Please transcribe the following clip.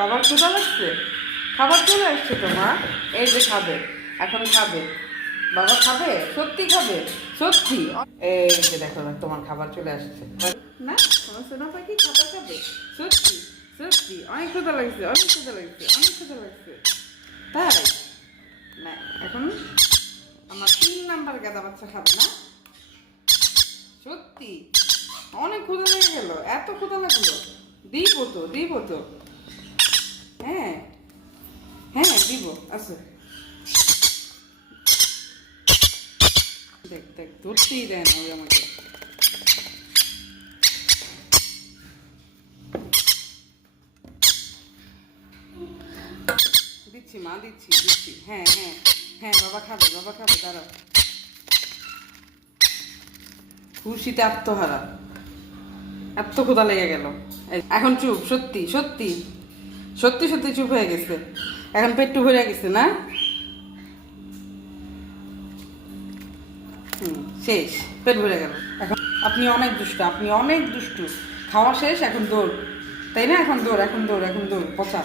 বাবার ক্ষুধা লাগছে, খাবার চলে আসছে তো মা। এই যে খাবে, এখন খাবে, বাবা খাবে, সত্যি খাবে, সত্যি। এই যে দেখো না, তোমার খাবার চলে আসছে না, তোমার সোনা পাখি খাবার খাবে, সত্যি সত্যি। অনেক ক্ষুধা লাগছে, অনেক ক্ষুধা লাগছে, অনেক ক্ষুধা লাগছে, তাই না? এখন আমার 3 নাম্বার গাদা বাচ্চা খাবে না, সত্যি অনেক ক্ষুধা লেগে গেল, এত ক্ষুধা লাগলো। দিব তো, দিব তো, হ্যাঁ হ্যাঁ দিব, আচ্ছা। দেখ দেখ, ধরতেই দেয় না ওই আমাকে। দিচ্ছি মা, দিচ্ছি দিচ্ছি, হ্যাঁ হ্যাঁ হ্যাঁ, বাবা খাবে, বাবা খাবে, দাঁড়াও। খুশিতে আত্মহারা, এত ক্ষুধা লেগে গেল। এখন চুপ, সত্যি সত্যি সত্যি সত্যি চুপ হয়ে গেছে, এখন পেটটু ভরে গেছে না। শেষ, পেট ভরে গেল। এখন আপনি অনেক দুষ্টু, আপনি অনেক দুষ্টু। খাওয়া শেষ, এখন দৌড়, তাই না? এখন দৌড়, এখন দৌড়, এখন দৌড়, পচা।